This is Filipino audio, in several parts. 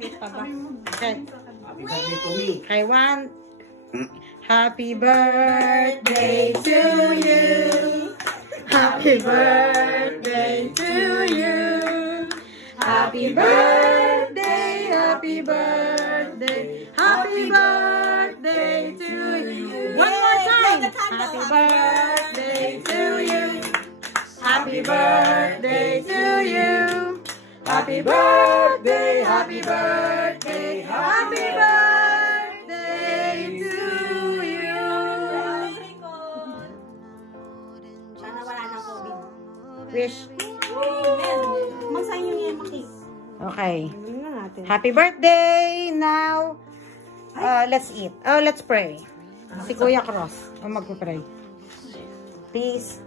Okay. Happy birthday to me. Okay, one. Happy birthday to you. Happy birthday to you. Happy birthday, happy birthday, happy birthday to you. One more time. Happy birthday to you. Happy birthday to you. Happy birthday, happy birthday, happy birthday to you. Sana wala na COVID. Wish. Magsayin yung Emma. Okay. Happy birthday! Now, let's eat. Oh, let's pray. Si Kuya Cross. Magpapray. Please.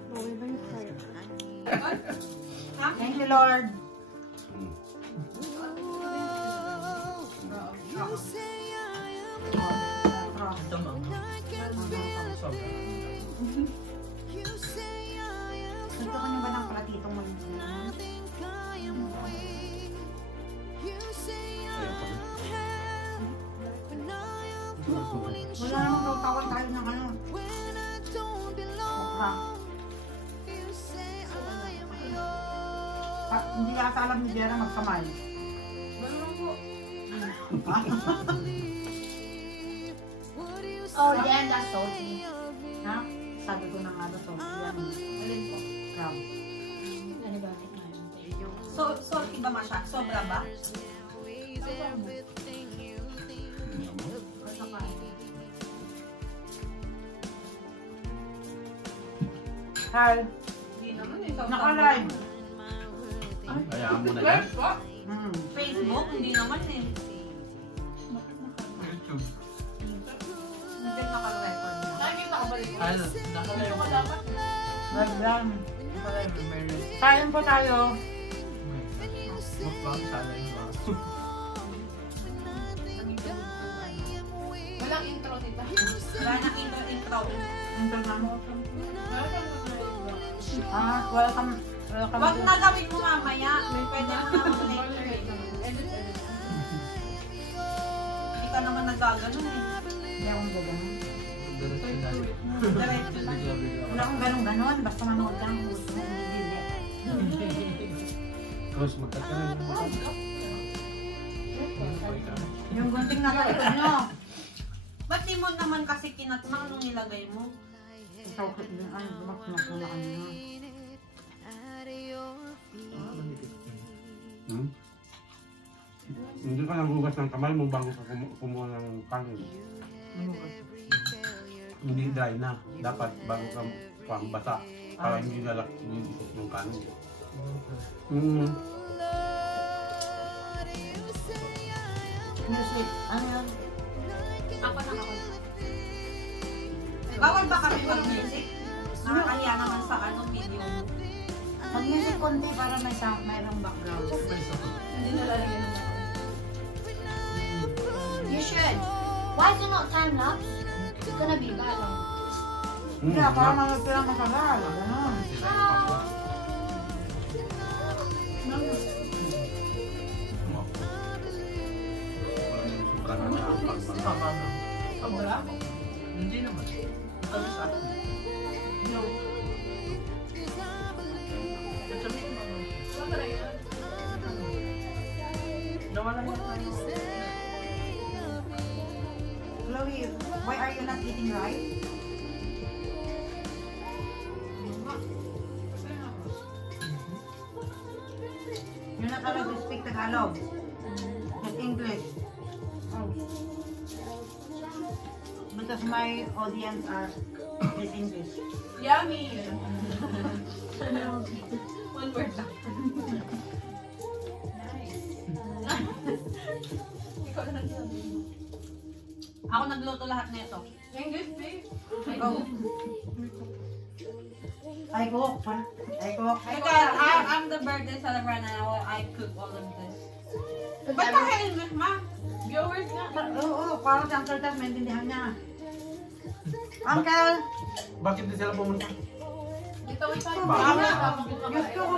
Thank you, Lord. Ito ka ba ng platitong mag-iwan? Wala namang tawag tayo ng ano. Okra. Hindi yata alam ni Jera magkamay. Oh, damn, that's salty. Ha? Sabi ko na nga ito. Alin po? Crab. Ano ba? So, salty ba masya? Sobra ba? Hi. Hindi naman eh. Naka-live. Hayaan mo na yan. Facebook? Hindi naman eh. YouTube. Hindi naka-record na. Nakikita ko ba rin? Ano? Nakalayo ka dapat. Live lang. Nakalayo. Meron. Kain po tayo. Mukbang sana yung mga. Walang intro, tita. Wala na intro. Ito na mo. Welcome. Welcome. Wag na gawin mo mamaya. Pwede mo naman later eh. Hindi ka naman nagaganon eh. Hindi akong gano'n. Diretso lang. Wala akong gano'n. Basta manood lang. Tapos magkakaroon ng mga. Yung gunting na kayo, ano? Ba't di mo naman kasi kinatmang nung nilagay mo? Ikaw ka din. Ano, bakit nakula ka na? Hindi ka nagugas ng kamay mo bago ka kumuha ng kanin. Hindi dry na. Dapat bago ka pang basa. Para hindi lalak yung isip ng kanin. Ano yan? Ako na ako. Bawal ba kami mag-music? Nakakahiya naman sa video mo. Mag-music konti para may mayroong background. Hindi nalalagyan naman ako. You should. Why is it not time lapse? It's gonna be that long. Kaya para mag-pirang matagal. Ganon. Hindi naman. Kami sa akin. No. Chloe, why are you not eating right? You're not allowed to speak Tagalog. Just English. Oh. Because my audience are this English. Yummy! One word lang. Ako nagluto lahat nito. English, babe. Go. I cook. I cook. Because I'm the birthday celebrant and I cook all of this. Ba't ka English, ma? Viewers nga. Oo, parang si Uncle Ted, maintindihan niya. Uncle! Bakit di sila pumunta? Gusto ko,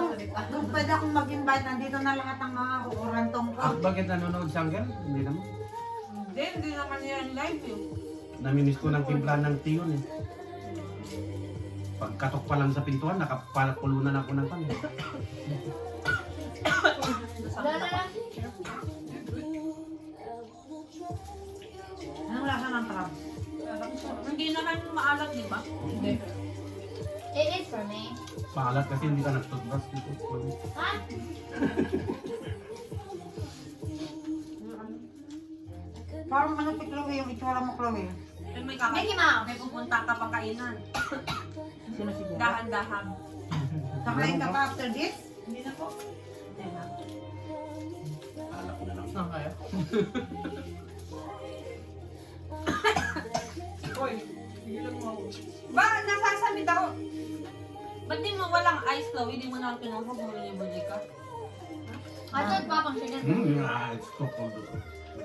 kung pwede akong mag-invite, nandito na lahat ang mga kukurantong ko. Bakit nanonood si Uncle? Hindi naman. Hindi naman yan live yun. Namimiss ko ng timpla ng tiyon eh. Pagkatok pa lang sa pintuan, nakapalapunan ako ng pan. Anong lasa ng crab? Hindi naman maalat, di ba? It is for me. Maalat kasi hindi ka nagtutbrush dito. Huh? Parang ano si Chloe, yung itsura mo Chloe. Eh, may Mickey Mouse. May pupunta ka pang kainan. Sino si Jen? Dahan-dahan. Kakain ka pa after this? Hindi na po. Hindi na. Alak na lang. Saan kaya? Uy, higilan mo ako. Ba, nasasabi daw. Ba't di mo walang ice daw? Hindi mo na kinuha kung bumili ka. I thought Papa chicken. It's so cold.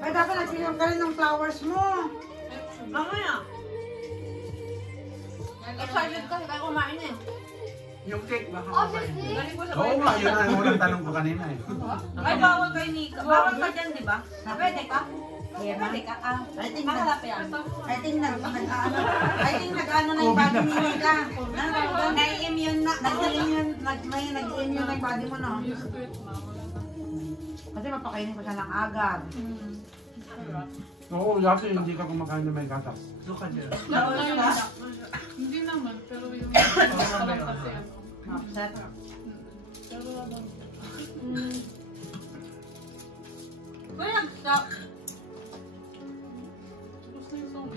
Ay, dapat nagsilang ka rin ng flowers mo. Mamaya. Excited kasi kayo kumain eh. Yung cake, baka Obviously. Galing ko sa Oo nga, yun ang unang tanong ko kanina eh. Ay, bawal kay Nika. Bawal ka dyan, di ba? Pwede ka? Kaya ba? Pwede ka? Ah, I think makalap yan. I think nag-ano na yung body ni Nika. Nai-immune na. Nag-immune na yung body mo, no? Kasi mapakainin ko siya ng agad. Oo, dati hindi ka kumakain na may gatas. Look at you. Hindi naman, pero yung Mamaya. Upset. pero ano, Kaya, stop. tapos na yung song.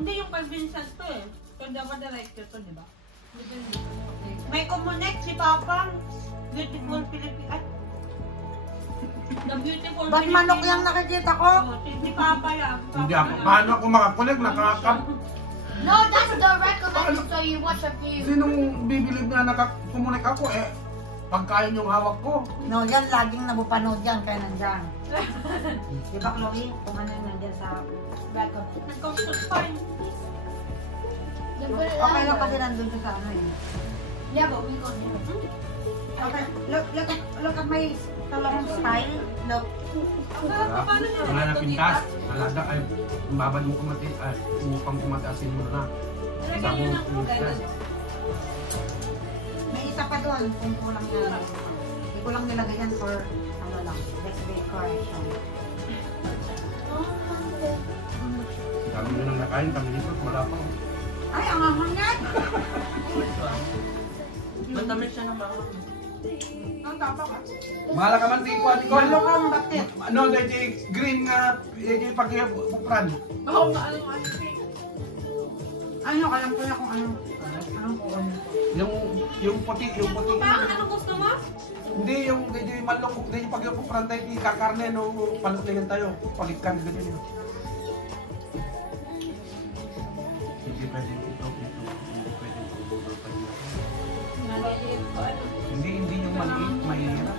Hindi yung kay Vincent to eh. Kaya dapat director to, di ba? May kumonek si Papa. Beautiful Philippine. Ay. The Beautiful Ba't manok yung nakikita ko? Oh, si Papa yan. Hindi ako. Paano ako makakulig? Nakakap. No, that's the recommended so you watch a few. Sinong bibilib na nakakumunik ako eh? Pagkain yung hawak ko. No, yan laging nabupanood yan, kaya nandyan. Di ba Chloe? Kung ano yung nandyan sa recommend. Nag-compute fine. Okay lang kasi nandun siya sa ano eh. Yeah, but we go do it. Okay, look at my talong style. Look. Wala na pintas. Nalada ay babad mo kumati ay upang kumatasin mo na. Lagyan nyo ng kugay. May isa pa doon kung kulang na. Hindi ko lang nilagay yan for ano lang, decoration. Sabi nyo nang nakain kami dito, wala pa. Ay, ang amang yan! Matamis siya ng mga. Ang tapa ka. Mahala ka man tipo at Walo kang bakit? ano dahil green nga pag-pupran. Oo, maano nga. Ano, alam ko na kung ano. Anong kuwan. Yung puti. Bakit ano gusto mo? Hindi yung hindi malong hindi pag-pupran tayo ikakarne no palutingan tayo. Palikan ganyan. Hindi pwede ito. Hindi pwede pag-bubur pa niya. Maliliit ko ano. Hindi yung maliit, mahirap.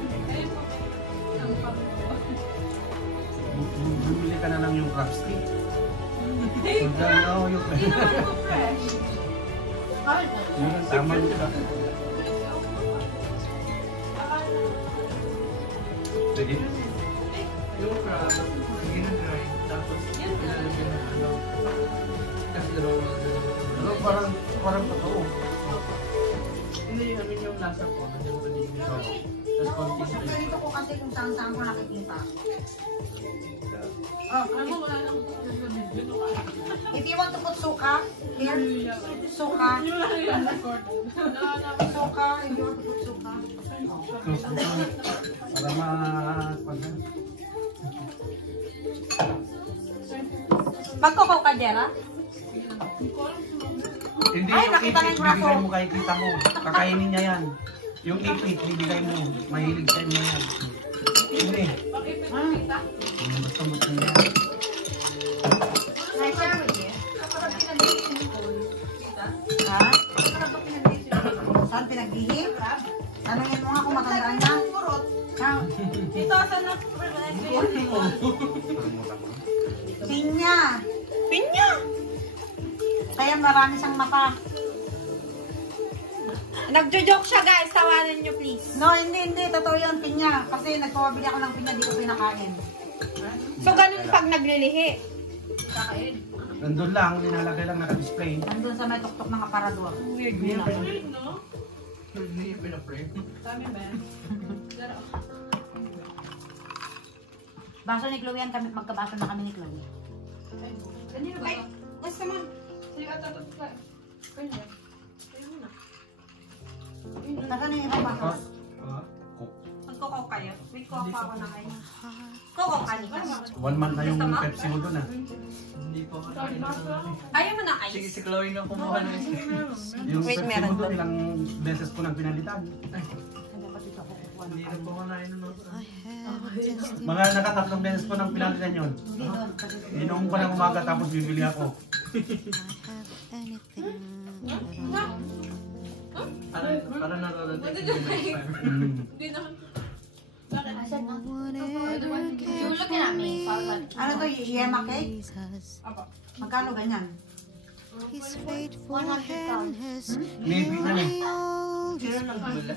Bumili ka na lang yung crab stick. Hindi Yung naman ko fresh. yun ang tama yun ka. Pwede? Yung crab, ginagray, tapos ilalagyan ng ano. Kasi dalawang Ano, parang totoo. Hindi, I mean yung lasa ko, nandiyan pa din yung tapos konti sa Ganito ko kasi kung saan-saan ko nakikita. Alam mo, wala lang ito ng video. If you want to put suka, here, suka. Yung lang yung record. Suka, if you want to put suka. Para ma-pagyan. Magkoko ka, Jera? Hindi Ay, yung nakita na ipit, yung braso. bibigay mo kay kita mo. Kakainin niya yan. Yung ipit, bibigay mo. Mahilig sa inyo yan. Hindi. Basta mo niya. Can I share with you? Ha? Saan pinaghihim? Tanungin mo nga kung matandaan niya. Ha? Dito sa next Pinya. Pinya! Kaya marami siyang mata. Nagjo-joke siya guys, tawanan niyo please. No, hindi. Totoo yun, pinya. Kasi nagpapabili ako ng pinya, di ko pinakain. So ganun pag naglilihi. Nandun lang, nilalagay lang naka-display. Nandun sa may tuktok ng aparador. Weird, no? Hindi pina-frame. Dami ba yan? Baso ni Chloe yan, magkabaso na kami ni Chloe. Kanina ba? Ay, gusto mo. Sige, atatot ka. Kanya. Kaya mo na. Nasaan yung ibang baso? Tapos, Magkoko kayo. May koko ako na kayo. Koko kayo. 1 month na yung Pepsi mo doon ah. Hindi po ako Sorry, basta. Ayaw mo na Sige, ice. si Chloe na kumuha na yung Yung Wait, Pepsi meron mo doon, doon. ilang beses ko nang pinalitan. Hindi na po ako na inuno. Mga nakatatlong beses ko nang pinalitan yun. Hindi doon. Kasi Inoong ko ng umaga tapos bibili ako. Para nararating ko yung expire. Hindi naman. I said no. You were looking at me, so I was like, ano to, yema cake? Magkano ganyan? His faithful 100 hand pounds. has Maybe na eh. held Sino nagdula?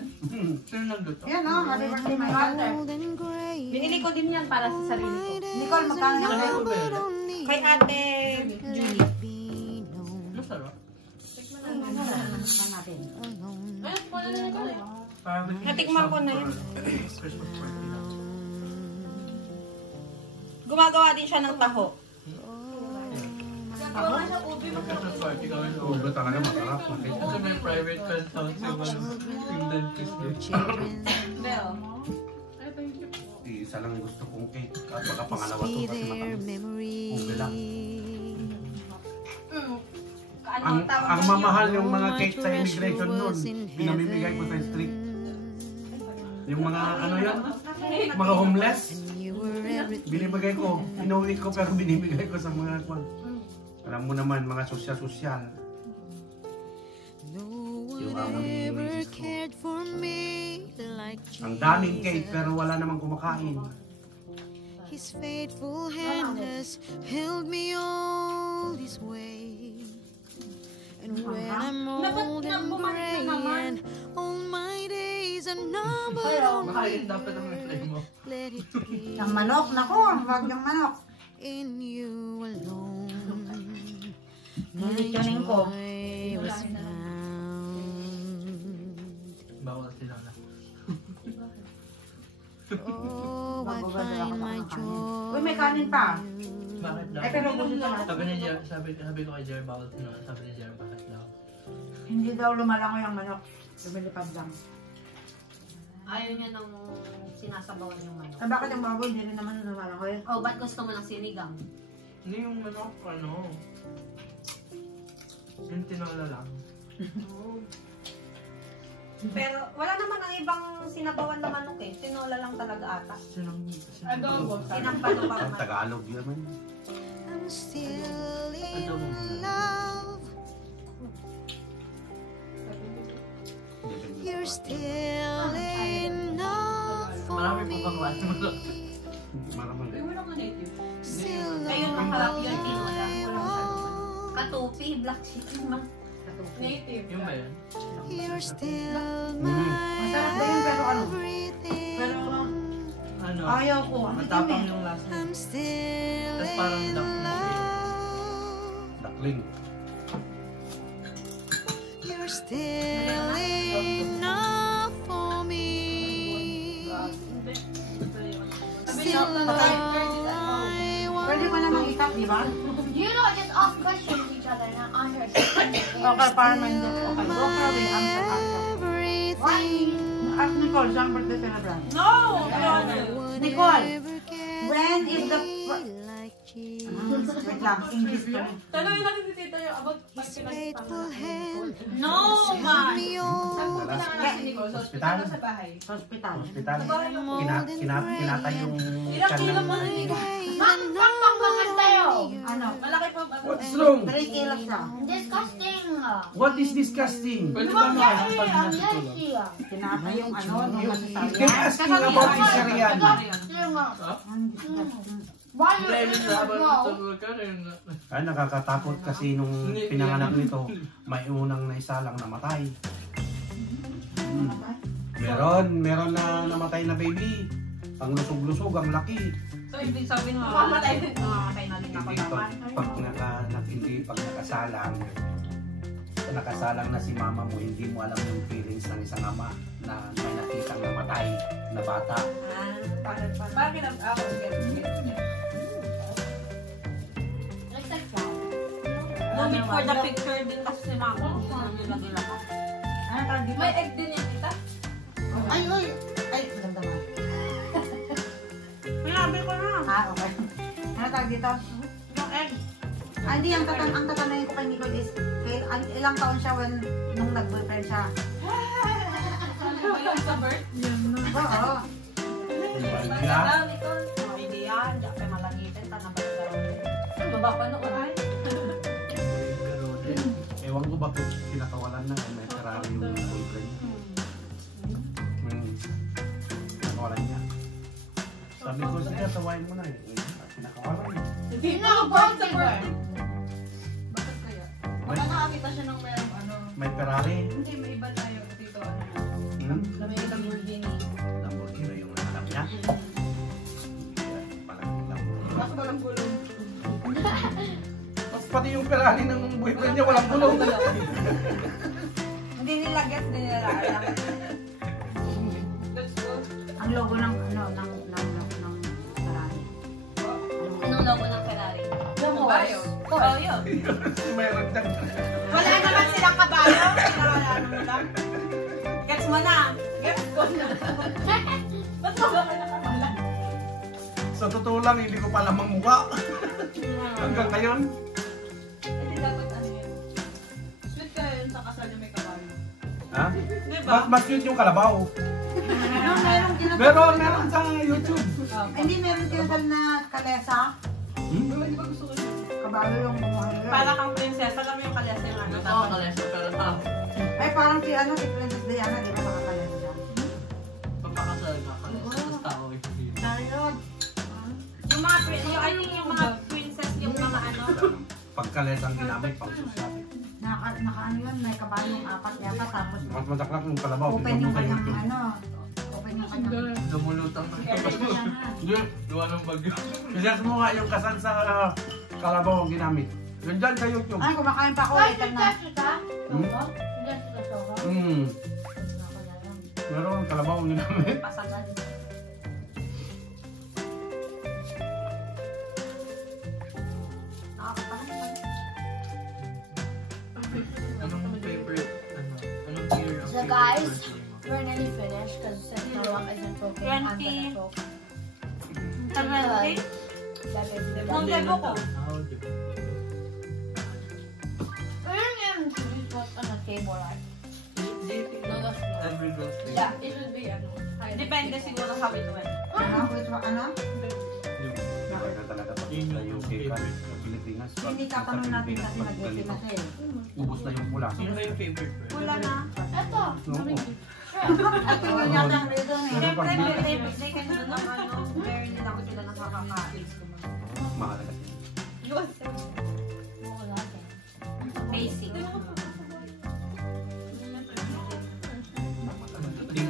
Sino nagluto? Yan o, happy birthday my daughter. golden grace. Binili ko din yan para sa sarili ko. Nicole, magkano Ano naman? ko ba yun? Kay ate Julie. Be known Masarap. Ano natin? alone. Ayun, wala na ito eh. Parang may Natikman ko na yun. Christmas party na. Gumagawa din siya ng taho. Christmas party kami sa Ulo talaga masarap. Kasi may private penthouse yung dentist din. Children Bell. Ay, thank you. Isa lang gusto kong cake. At baka pangalawa to be kasi their matamis. memory. Okay lang. Ano tawag Ang doon mamahal yung mga My cake sa immigration treasure nun. was in Pinamimigay ko sa street. heaven. Yung mga ano yan? Mga homeless. You were everything. Binibigay ko. Inuwi ko pero binibigay ko sa mga kwan. Alam mo naman, mga sosyal-sosyal. No Yung one amo ni ever Mrs. ko. cared for me like Ang daming cake Jesus. pero wala namang kumakain. His faithful hand has held me all this way. And when I'm old and gray and all my days are numbered on Makain dapat ang reply mo. let it be Ang manok, naku, wag yung manok. in you alone. Nilityonin ko. Joy was found. Bawal sila na. Oh, I find my joy. Uy, may kanin pa. Bakit daw? Eh, pero gusto ko na. Sabi ni Jer, sabi ko kay Jer, bawal sila. Sabi ni Jer, bakit daw? Hindi daw lumalangoy ang manok. Lumilipad lang. Ayaw niya nung sinasabawan yung manok. Ah, bakit yung baboy hindi rin naman lumalangoy? Oh, ba't gusto mo ng sinigang? Hindi yung manok, ano? Yung tinola lang. Pero wala naman ang ibang sinabawan na manok eh. Tinola lang talaga ata. Adobo. Sinampalo pa Ang naman. Tagalog naman. I'm still in Adobo. love. You're still enough for Marami me. pa bang klase mo lang? Maramang. Still Ayun, the maharap yun, love tinola. I want. Katupi, black chicken man. Native. Yung ba yan? You're still Masarap ba yun pero ano? everything. Pero Ano? ayaw ko. Matapang yung lasa. I'm still Tapos parang in duck mo love. Dakling. You're still enough for me. Still all I want. Pwede mo namang itap, di ba? You know, just ask questions to each other and answer. Okay, para man din. Okay, go for the answer. Everything Ask Nicole, saan birthday celebrant? No! Nicole, ever can when is the... be like Jesus. Wait lang, English ka rin. Tanongin natin si Tita yung about pag His faithful hand No, held man! me all Kailangan natin ni Nico. So, Hospital? sa bahay. Sa hospital. Hospital. mold and Kinatay yung Ilang tiyan kilo ng... mo rin? Ma'am, pang mga tayo. Ano? Malaki pa. What's wrong? 3 kilos siya. Disgusting. What is disgusting? Pwede ba makakapag Ang na ito? nasty. Kinatay yung ano, nung You masasabi. can ask me about cesarean. Disgusting. Ang disgusting. Why Hindi, I mean, you habang no? tutulog ka rin. Ay, nakakatakot kasi nung pinanganak nito, may unang na isa lang namatay. Meron na namatay na baby. Ang lusog-lusog, ang laki. So, ibig sabihin mo, mamatay na din ako Hindi dapat. pag nakasalang na si mama mo, hindi mo alam yung feelings ng isang ama na may nakitang namatay na bata. Parang pinag-ako. Looks like flour. No need for the picture din kasi si mama. Nilagay lang. Ano tawag dito? May egg din yan, tita. Ay, uy! Ay, maganda nga. Sinabi ko na. Okay. Ano tawag dito? Yung egg. Hindi, ang tatanungin ko kay Nicole is, ilang taon siya nung nag-boyfriend siya? Sa birth. Oo. Diba? Hindi yan. Diyan pa malangitin. Tanang ba yung garo? Baba pa noon. Ewan ko ba kung kinakawalan na may Ferrari yung boyfriend niya. Kinakawalan niya. Sabi ko, sige, tawain mo na eh. Kinakawalan niya. Hindi na ako sa birth. Bakit kaya? Baka nakakita siya ng merong ano. May Ferrari. Hindi, may iba tayo dito. May Lamborghini. Lamborghini yung alam niya. Parang Lamborghini. Baka walang gulong. Pati yung Ferrari ng boyfriend niya walang gulong. Hindi nila get, hindi nila alam. Let's go. Ang logo ng Ferrari. Anong logo ng Ferrari? Yung Kabayo. Oh, yun. Mayroon dyan. Wala naman silang kabayo. Wala lang. Gets mo na. Gets ko na. Ba't wala ka nakakala? Sa totoo lang, hindi ko pa lamang mukha. Hanggang ngayon. Hindi dapat ano yun. Sweet ka yun sa kasal niya may kabayo. Ha? Diba? Mas cute yung kalabaw. Meron sa YouTube. Hindi, meron kinasal na kalesa. Hindi ba gusto ko yun? Kabalo yung mga Para kang prinsesa. Alam mo yung kalyasa yung ano. Tama ka lesson, pero Ay, parang si Princess Diana, di ba nakakalesa siya? pagkakasal ka ka lesson, tapos tao eh. Sayod. Yung mga, I think yung mga princess, yung mga ano. Pagkalesa ang ginamit, pang susabi. Naka-ano yun, may kabalo yung apat yata, tapos Mas madaklak yung kalabaw. open tignan mo yung sa kanyang YouTube. open yung kanyang Lumulutang na. Hindi, luwa ng bagyo. Ilas mo nga yung kasal sa kalabaw ang ginamit. Yun dyan sa YouTube. Ay, kumakain pa ako later na. Meron kalabaw ang ginamit. Pasagan. Anong favorite, anong year of So favorite guys, birthday mo? we're nearly finished because since my mom isn't cooking, I'm 20. gonna cook. Sabi, Nung debo ko. How do you? Ayun what's on the table, right? Do you think that every birthday? Yeah, it should be ano. Depende siguro sa witwen. Which one, ano? Talaga talaga pag sa UK ka sa Pilipinas. Hindi tatanong natin kasi nag-Pilipinas eh. Ubus na yung pula. Sino ba yung favorite birthday? Wala na. Eto. Oo. At tingnan yata ang reason eh. Siyempre, they can do ng ano. Meron din ako sila nakakakain. Mahalaga. Basic.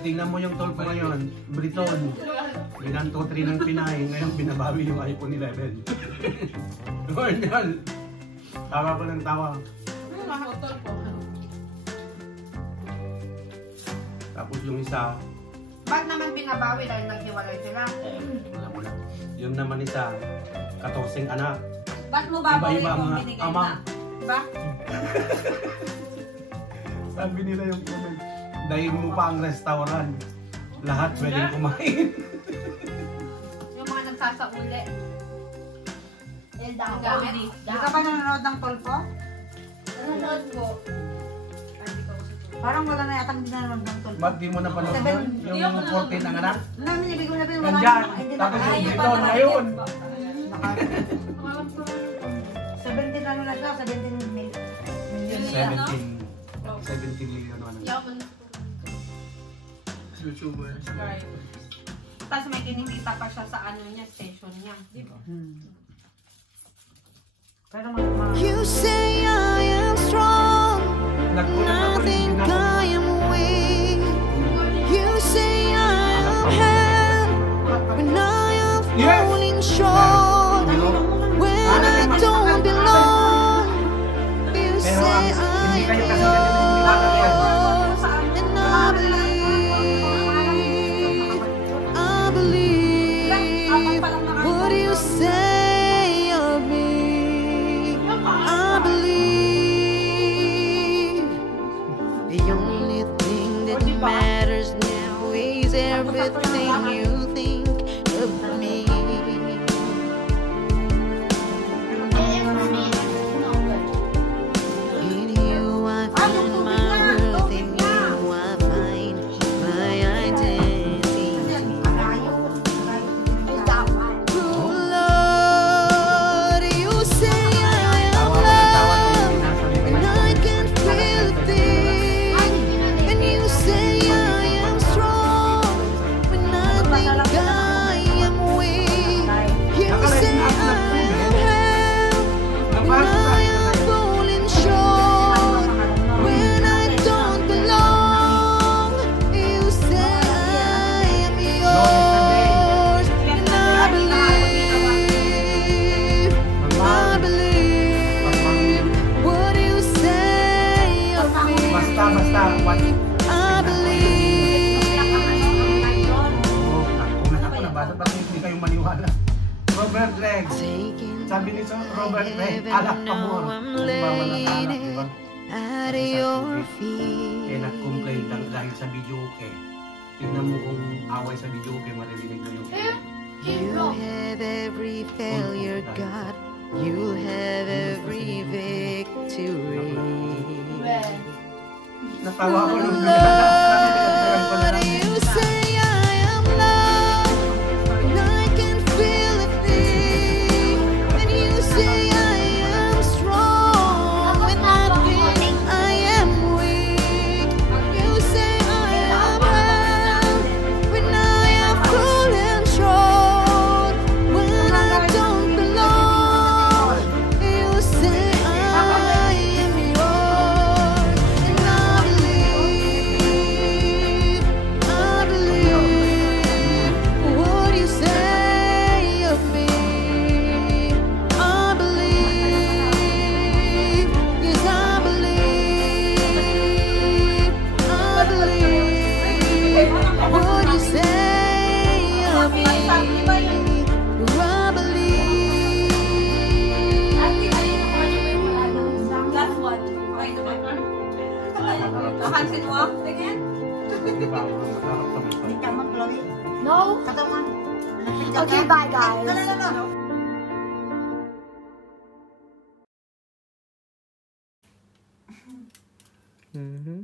Tingnan mo yung tolpo ngayon, Briton. Binan 2-3 ng Pinay, ngayon binabawi yung iPhone 11. Doon yan. Tawa ko ng tawa. Hotel po. Tapos yung isa, Ba't naman binabawi dahil naghiwalay sila? wala mo na. Yung naman isa, 14 anak. Ba't mo babawi Iba-iba kung mga binigay ama. na? Diba? Sabi nila yung comment, dahil mo pa ang restaurant. Lahat pwedeng kumain. Yung mga nagsasauli. Ang gamit. Di ka ba nanonood ng Tolpo? Nanonood ko. Parang wala na yatang hindi nanonood ng Tolpo. Ba't di mo napanood yun? Yung 14 ang anak? Namin ibig ko natin wala Nandyan. hindi Tapos na yung Briton ngayon. 17 ano na siya, 17 million. 17 million ano. Yaman. YouTuber. Tapos may kinikita pa siya sa ano niya, station niya. Di ba? Pero You say I am strong, and I think I am weak. You say I am held when I am falling short. When I don't belong, you say I am yours, and I believe what you say of me. I believe the only thing that matters now is everything you think of me. In you I find my worth, in you I find my identity. Oh Lord, you say I am loved, and I can feel a thing. And you say I am strong, when I think I am weak. You say I am held, when I am falling short. When I don't belong, you say I am yours, and I believe what you say of me. Basta, what? I believe. Kung ako nabasa, bakit hindi kayo maniwala? Robert Rex. Taking Sabi ni Robert Rex, heaven, alak pa mo. now I'm laying it at your Eh, feet. nag-complain lang dahil sa video okay. Tignan mo kung away sa video okay, maririnig mo yung You have every failure, God. You have every victory. natawa ko nung Lord, you say I am loved, and I can feel a thing. And you say I am strong, when I think I am weak. You say I am held, when I am falling short. When I don't belong, you say I am yours, and I believe what you say of me. I believe, yes I believe what you say of me. I believe. Last one. Okay, naman. Napansin mo? Again? Di ba? Masarap kami pa. Hindi ka mag-Chloe. No? Katawan. Okay, bye guys. No. Mm-hmm.